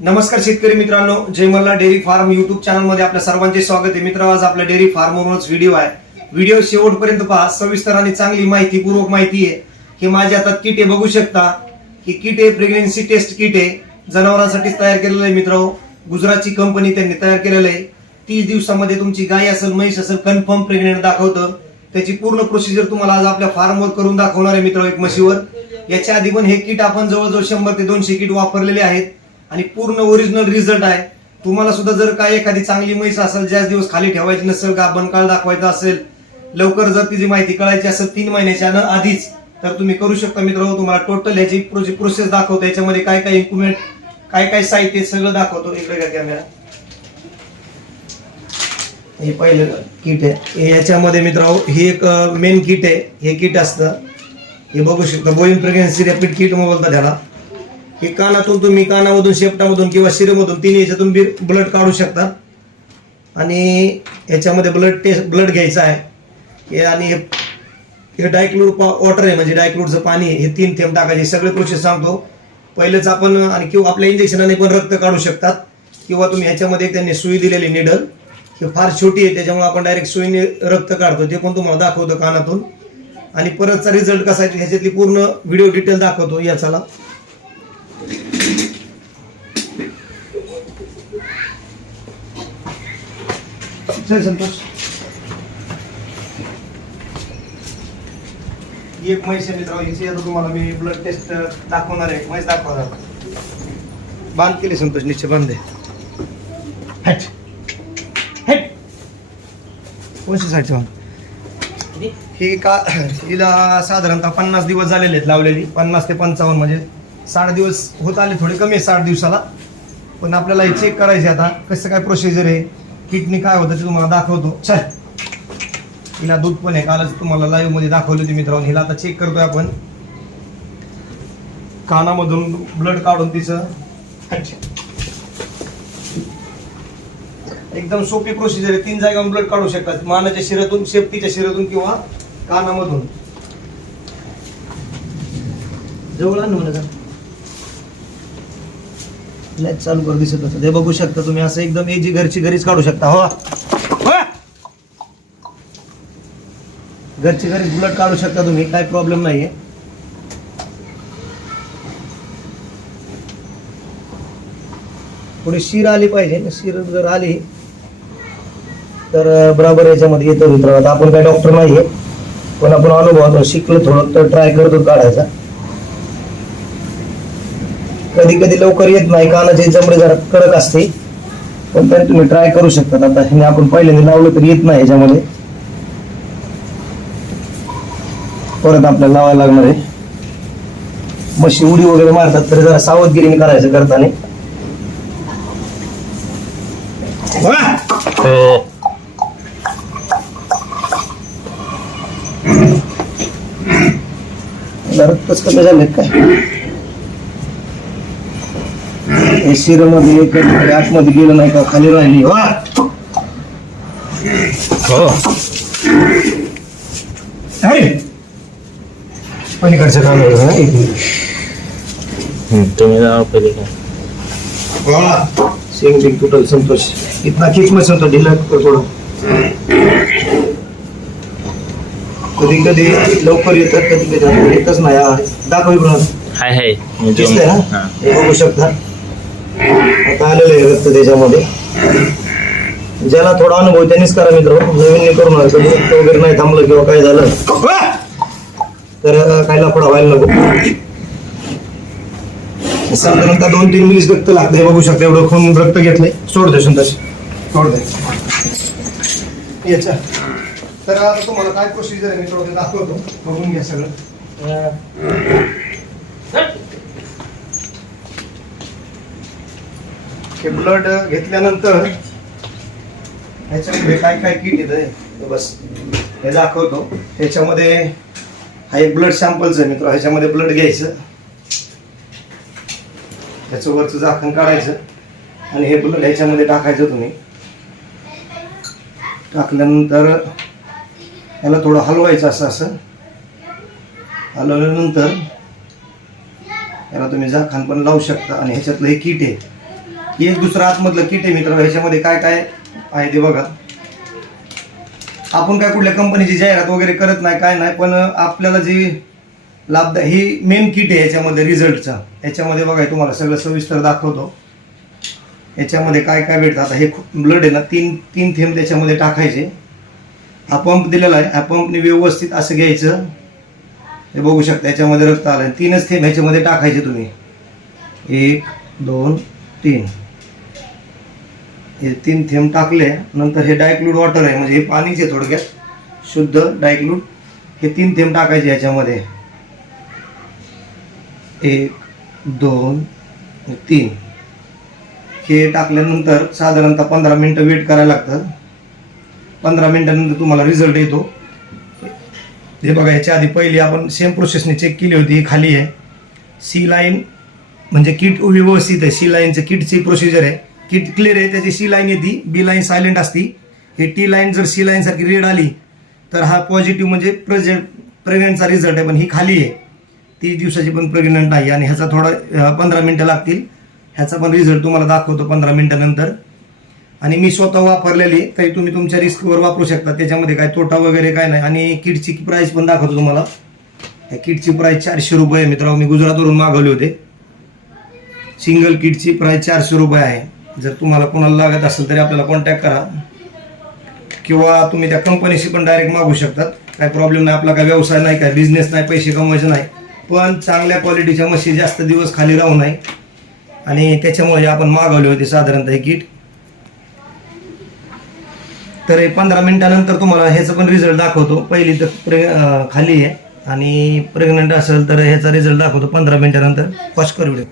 नमस्कार शेतकरी मित्रांनो, Jai Malhar dairy farm YouTube channel मध्ये आपल्या सर्वांचे स्वागत आहे. मित्र, आज आपल्या डेअरी फार्मवरच व्हिडिओ आहे. व्हिडिओ शेवटपर्यंत पहा. सविस्तर आणि चांगली माहितीपूर्वक माहिती आहे. हे माझ्या हातात किट आहे, बघू शकता. ही किट आहे प्रेग्नन्सी टेस्ट किट आहे. जनावरांसाठी तयार केलेलं आहे मित्रांनो. गुजरातची कंपनी त्यांनी तयार केलेलं आहे. 30 दिवसामध्ये तुमची गाय असेल म्हैस असेल कन्फर्म प्रेग्नेंट दाखवतं. त्याची पूर्ण प्रोसिजर तुम्हाला आज आपल्या फार्मवर करून दाखवणार आहे मित्रांनो, एक म्हशीवर. याच्या आधी पण हे किट आपण जवळजवळ 100 ते 200 किट वापरलेले आहेत आणि पूर्ण ओरिजिनल रिझल्ट आहे. तुम्हाला सुद्धा जर काय एखादी चांगली म्हैस असेल, जास्त दिवस खाली ठेवायची नसेल, गाभण काळ दाखवायचा असेल, लवकर जर तिची माहिती कळायची असेल 3 महिन्याच्या आधीच, तर तुम्ही करू शकता मित्रांनो. तुम्हाला टोटल ह्याची प्रोसेस दाखवतो. याच्यामध्ये काय काय इक्विपमेंट, काय काय साहित्य सगळं दाखवतो. इकडे का कॅमेरा. हे पहिलं किट आहे. याच्यामध्ये मित्रांनो हे एक मेन किट आहे. हे किट असतं, हे बघू शकता. बोईंग प्रेग्नन्सी रॅपिड किट बोलतात त्याला. हे कानातून तुम्ही कानामधून, शेपटामधून किंवा शिरेमधून तिन्ही याच्यातून ब्लड काढू शकता. आणि याच्यामध्ये ब्लड घ्यायचं आहे. आणि हे डायक्लोड वॉटर आहे, म्हणजे डायक्लोडचं पाणी आहे. हे 3 थेंब टाकायचे. सगळे प्रोसेस सांगतो. पहिलेच आपण आणि किंवा आपल्या इंजेक्शनाने पण रक्त काढू शकतात, किंवा तुम्ही ह्याच्यामध्ये त्यांनी सुई दिलेली निडल, ही फार छोटी आहे त्याच्यामुळे आपण डायरेक्ट सुईने रक्त काढतो. ते पण तुम्हाला दाखवतो कानातून. आणि परतचा रिझल्ट कसा आहे ह्याच्यातली पूर्ण व्हिडिओ डिटेल दाखवतो. या चला. संतोष, ही एक म्हैस आहे मित्रांनो. हिची आता तुम्हाला मी ब्लड टेस्ट दाखवणार आहे. म्हैस दाखवणार. बांध केली संतोष, निश्चय बांध दे. हट हट. कोणत्या साईडचे बांध? ही का हिला साधारणतः 50 दिवस झालेले आहेत लावलेली. 50 ते 55 म्हणजे 60 दिवस होत आले. थोडे कमी आहे 60 दिवसाला. पण आपल्याला हे चेक करायचे आता कसं काय प्रोसिजर आहे, किडनी काय होतं ते तुम्हाला दाखवतो. चल. हिला दूध पण आहे, कालच तुम्हाला लाईव्ह मध्ये दाखवली होती मित्रांनो. हिला आता चेक करतोय आपण. कानामधून ब्लड काढून तिचं. एकदम सोपी प्रोसिजर आहे. 3 जागेवरून ब्लड काढू शकतात. मानाच्या शिरातून, शेपटीच्या शिरातून किंवा कानामधून. जवळ आण म्हणा. लाईट चालू कर, दिसत असं ते बघू शकता तुम्ही. असं एकदम इझी घरची घरीच काढू शकता. हो, घरची घरीच ब्लड काढू शकता तुम्ही, काय प्रॉब्लेम नाहीये. थोडी शीर आली पाहिजे. शीर जर आली तर बरोबर याच्यामध्ये येतो मित्रांनो. आता आपण काय डॉक्टर नाहीये, पण आपण अनुभव शिकलो थोडं, तर ट्राय करतो काढायचा. कधी कधी लवकर येत नाही, कानाचे चमडे जरा कडक असते, पण तरी तुम्ही ट्राय करू शकता. आता हे आपण पहिल्यांदा लावलं तर येत नाही याच्यामध्ये. परत आपल्याला लावायला लागणार आहे. म्हशी उडी वगैरे मारतात, तर जरा सावधगिरीने करायचं करताना. रक्तच कमी झाले काय हे शिरामध्ये, आतमध्ये गेलं नाही का, खाली राहिली. पलीकडचं काम तुम्ही सिंग बिंग टोटल. संतोष इतना खींच में संतोष, ढीला थोडं. कधी कधी लवकर येतात, कधी कधी येतच नाही. दाखव इकडून. दिसतंय ना, हे बघू शकता. आता आलेलं आहे रक्त त्याच्यामध्ये. ज्याला थोडा अनुभव त्यांनीच करा मित्र, नवीन करू नका. रक्त वगैरे नाही थांबलं किंवा काय झालं तर काय लफडा व्हायला नको. साधारणतः 2-3 मिनिट रक्त लागतं. हे बघू शकता. एवढं खून रक्त घेतलंय. सोड दे संतोष, सोड दे याच्या. तर आता तुम्हाला काय प्रोसिजर आहे मी थोडं दाखवतो, बघून घ्या सगळं. हे ब्लड घेतल्यानंतर ह्याच्यामध्ये काय काय किट येतं बस हे दाखवतो. ह्याच्यामध्ये हा एक ब्लड सॅम्पलच आहे मित्र. ह्याच्यामध्ये ब्लड घ्यायचं, त्याचं वरचं झाकण काढायचं आणि हे ब्लड ह्याच्यामध्ये टाकायचं. तुम्ही टाकल्यानंतर याला थोडं हलवायचं असं असं. हलवल्यानंतर याला तुम्ही झाकण पण लावू शकता. आणि ह्याच्यातलं हे किट आहे, एक दुसरं आतमधलं किट आहे मित्र. ह्याच्यामध्ये काय काय आहे ते बघा. आपण काय कुठल्या कंपनीची जाहिरात वगैरे करत नाही काय नाही, पण आपल्याला जी लाभदायक ही मेन किट आहे याच्यामध्ये रिझल्टचा. याच्यामध्ये बघा तुम्हाला सगळं सविस्तर दाखवतो. याच्यामध्ये काय काय भेटतं. आता हे ब्लड आहे ना, तीन थेंब त्याच्यामध्ये टाकायचे. हा पंप दिलेला आहे. ह्या पंपने व्यवस्थित असं घ्यायचं. हे बघू शकता याच्यामध्ये रक्त आलं. 3च थेंब ह्याच्यामध्ये टाकायचे तुम्ही. 1 2 3 हे 3 थेंब टाकले. नंतर हे डायक्लूड वॉटर आहे, म्हणजे हे पाणीच आहे थोडक्यात शुद्ध डायक्लूड. हे 3 थेंब टाकायचे याच्यामध्ये. 1 2 3 हे टाकल्यानंतर साधारणतः 15 मिनटं वेट करायला लागतं. 15 मिनिटानंतर तुम्हाला रिझल्ट येतो. हे बघा, ह्याच्या आधी पहिली आपण सेम प्रोसेसने चेक केली होती. खाली आहे सी लाईन, म्हणजे किट व्यवस्थित आहे. सी लाईनचं किटची प्रोसिजर आहे. किट क्लिअर आहे, त्याची सी लाईन येते, बी लाईन सायलेंट असती. हे टी लाईन जर सी लाईन सारखी रेड आली तर हा पॉझिटिव्ह म्हणजे प्रेग्नंटचा रिझल्ट आहे. पण ही खाली आहे, 30 दिवसाची पण प्रेग्नंट नाही. आणि ह्याचा थोडा 15 मिनटं लागतील. ह्याचा पण रिझल्ट तुम्हाला दाखवतो 15 मिनटानंतर. आणि मी स्वतः वापरलेली, काही तुम्ही तुमच्या रिस्कवर वापरू शकता. त्याच्यामध्ये काय तोटा वगैरे काय नाही. आणि किटची प्राईस पण दाखवतो तुम्हाला. या किटची प्राईस 400 रुपये आहे मित्रांनो. मी गुजरातवरून मागवले होते. सिंगल किटची प्राईस 400 रुपये आहे. जर तुम्हाला कोणाला लागत असेल तरी आपल्याला कॉन्टॅक्ट करा, किंवा तुम्ही त्या कंपनीशी पण डायरेक्ट मागू शकतात. काय प्रॉब्लेम नाही. आपला काय व्यवसाय नाही, काय बिझनेस नाही, पैसे कमवायचे नाही, पण चांगल्या क्वालिटीच्या म्हशी जास्त दिवस खाली राहू नये. आणि त्याच्यामुळे आपण मागवले होते साधारणतः हे किट. तर 15 मिनिटानंतर तुम्हाला ह्याचं पण रिझल्ट दाखवतो. पहिली तर खाली आहे, आणि प्रेग्नंट असेल तर ह्याचा रिझल्ट दाखवतो 15 मिनिटानंतर. पॉज कर व्हिडिओ.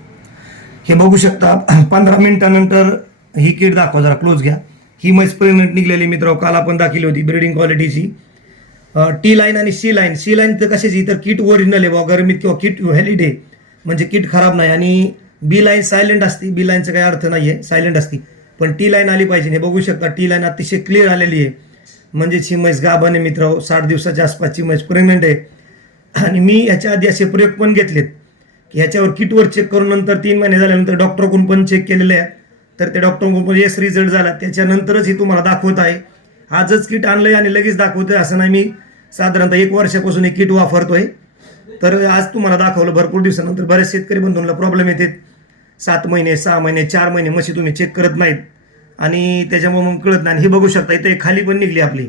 हे बघू शकता 15 मिनिटानंतर ही किट दाखवा. जरा क्लोज घ्या. ही म्हैस प्रेग्नंट निघलेली मित्रांनो. काल आपण दाखवली होती ब्रीडिंग क्वालिटीची. टी लाईन आणि सी लाईन. सी लाईन तर कशाची, तर किट ओरिजिनल आहे बा, गरमीत किंवा किट व्हॅलिड आहे, म्हणजे किट खराब नाही. आणि बी लाईन सायलेंट असती. बी लाईनचा काही अर्थ नाही आहे, सायलेंट असती. पण टी लाईन आली पाहिजे. हे बघू शकता टी लाईन अतिशय क्लिअर आलेली आहे. म्हणजे ही म्हैस गाभण आहे मित्रांनो. 60 दिवसाच्या आसपासची म्हैस प्रेग्नंट आहे. आणि मी याच्या आधी असे प्रयोग पण घेतलेत की ह्याच्यावर किटवर चेक करून नंतर 3 महिने झाल्यानंतर डॉक्टरकडून पण चेक केलेले आहे. तर त्या डॉक्टरकडून पण येस रिझल्ट झाला. त्याच्यानंतरच हे तुम्हाला दाखवत आहे. आजच किट आणलंय आणि लगेच दाखवतोय असं नाही. मी साधारणतः 1 वर्षापासून हे किट वापरतोय. तर आज तुम्हाला दाखवलं. भरपूर दिवसानंतर बरेच शेतकरी बंधूंना प्रॉब्लेम येते. 7 महिने 6 महिने 4 महिने म्हशी तुम्ही चेक करत नाहीत, आणि त्याच्यामुळे मग कळत नाही. ही बघू शकता इथे खाली पण निघली आपली.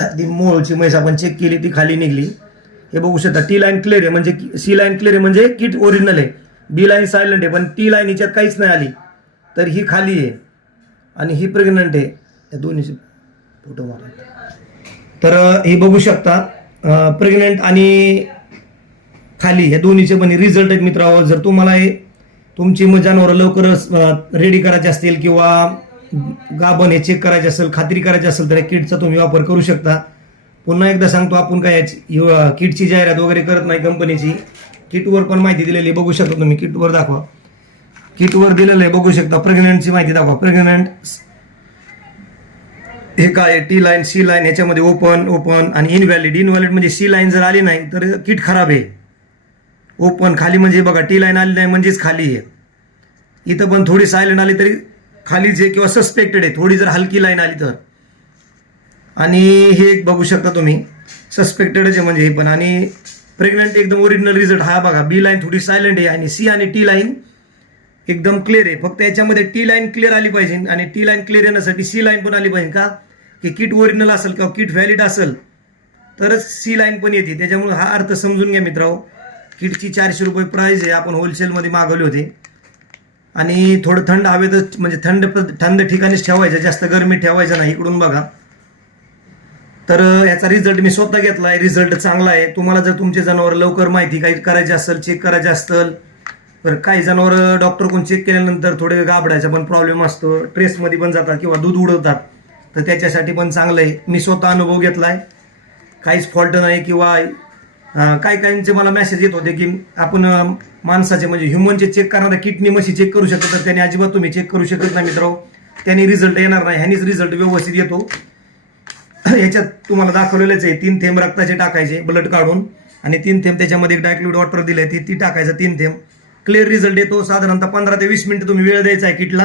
ती मोळची म्हैस आपण चेक केली, ती खाली निघली. हे बघू शकता टी लाईन क्लिअर आहे, म्हणजे सी लाईन क्लिअर आहे, म्हणजे किट ओरिजिनल आहे. बी लाईन सायलेंट आहे, पण टी लाईन हिच्यात काहीच नाही आली. तर ही खाली आहे आणि ही प्रेग्नंट आहे. या दोन्हीचे फोटो मारा. तर हे बघू शकता प्रेग्नंट आणि खाली हे दोन्हीचे पण रिझल्ट आहेत मित्रांनो. जर तुम्हाला हे तुमची जनावरं लवकरच रेडी करायचे असतील, किंवा गाभण हे चेक करायचे असेल, खात्री करायची असेल, तर या किटचा तुम्ही वापर करू शकता. पुन्हा एकदा सांगतो, आपण काय किटची जाहिरात वगैरे करत नाही कंपनीची. किटवर पण माहिती दिलेली बघू शकता तुम्ही. किटवर दाखवा. किटवर दिलेलं आहे बघू शकता. प्रेग्नंटची माहिती दाखवा. प्रेग्नंट हे काय टी लाईन सी लाईन, याच्यामध्ये ओपन आणि इनव्हॅलिड. इनव्हॅलिड म्हणजे सी लाईन जर आली नाही तर किट खराब आहे. ओपन खाली म्हणजे बघा टी लाईन आली नाही म्हणजेच खाली आहे. इथं पण थोडी सायलेंट आली तरी खालीच आहे, किंवा सस्पेक्टेड आहे. थोडी जर हलकी लाईन आली तर. आणि हे बघू शकता तुम्ही सस्पेक्टेडच आहे म्हणजे हे पण. आणि प्रेग्नंट एकदम ओरिजिनल रिझल्ट हा बघा. बी लाईन थोडी सायलेंट आहे, आणि सी आणि टी लाईन एकदम क्लिअर आहे. फक्त याच्यामध्ये टी लाईन क्लिअर आली पाहिजे, आणि टी लाईन क्लिअर येण्यासाठी सी लाईन पण आली पाहिजे. का की किट ओरिजिनल असेल किंवा किट व्हॅलिड असेल तरच सी लाईन पण येते. त्याच्यामुळे हा अर्थ समजून घ्या मित्रांनो. किटची 400 रुपये प्राईस आहे. आपण होलसेलमध्ये मागवले होते. आणि थोडं थंड हवेतच, म्हणजे थंड ठिकाणीच ठेवायचं, जास्त गरमी ठेवायचं नाही. इकडून बघा. तर याचा रिझल्ट मी स्वतः घेतला आहे. रिझल्ट चांगला आहे. तुम्हाला जर तुमचे जनावर लवकर माहिती काही करायची असेल, चेक करायचे असेल, तर काही जनावर डॉक्टरकडून चेक केल्यानंतर थोडे गाबडायचा पण प्रॉब्लेम असतो, ट्रेसमध्ये पण जातात किंवा दूध उडवतात, तर त्याच्यासाठी पण चांगलं आहे. मी स्वतः अनुभव घेतला आहे. काहीच फॉल्ट नाही. किंवा काही काहींचे मला मेसेज येत होते की आपण माणसाचे म्हणजे ह्युमनचे चेक करणाऱ्या किटनी म्हशी चेक करू शकतो, तर त्याने अजिबात तुम्ही चेक करू शकत नाही मित्रांनो. त्याने रिझल्ट येणार नाही. ह्यानीच रिझल्ट व्यवस्थित येतो. याच्यात तुम्हाला दाखवलेलंच आहे. 3 थेंब रक्ताचे टाकायचे ब्लड काढून, आणि 3 थेंब त्याच्यामध्ये एक डायक्लूड वॉटर दिले ती टाकायचं 3 थेंब. क्लिअर रिझल्ट येतो. साधारणतः 15 ते 20 मिनिटं तुम्ही वेळ द्यायचा आहे किटला,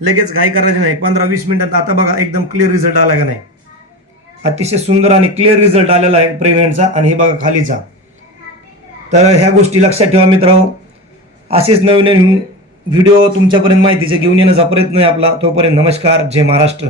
लगेच घाई करायची नाही. 15-20 मिनिटात आता बघा एकदम क्लिअर रिझल्ट आला का नाही. अतिशय सुंदर आणि क्लिअर रिझल्ट आलेला आहे प्रेग्नंटचा. आणि हे बघा खालीचा. तर ह्या गोष्टी लक्षात ठेवा मित्रांनो. असेच नवीन नवीन व्हिडिओ तुमच्यापर्यंत माहितीचे घेऊन येण्याचा प्रयत्न आहे आपला. तोपर्यंत नमस्कार, जय महाराष्ट्र.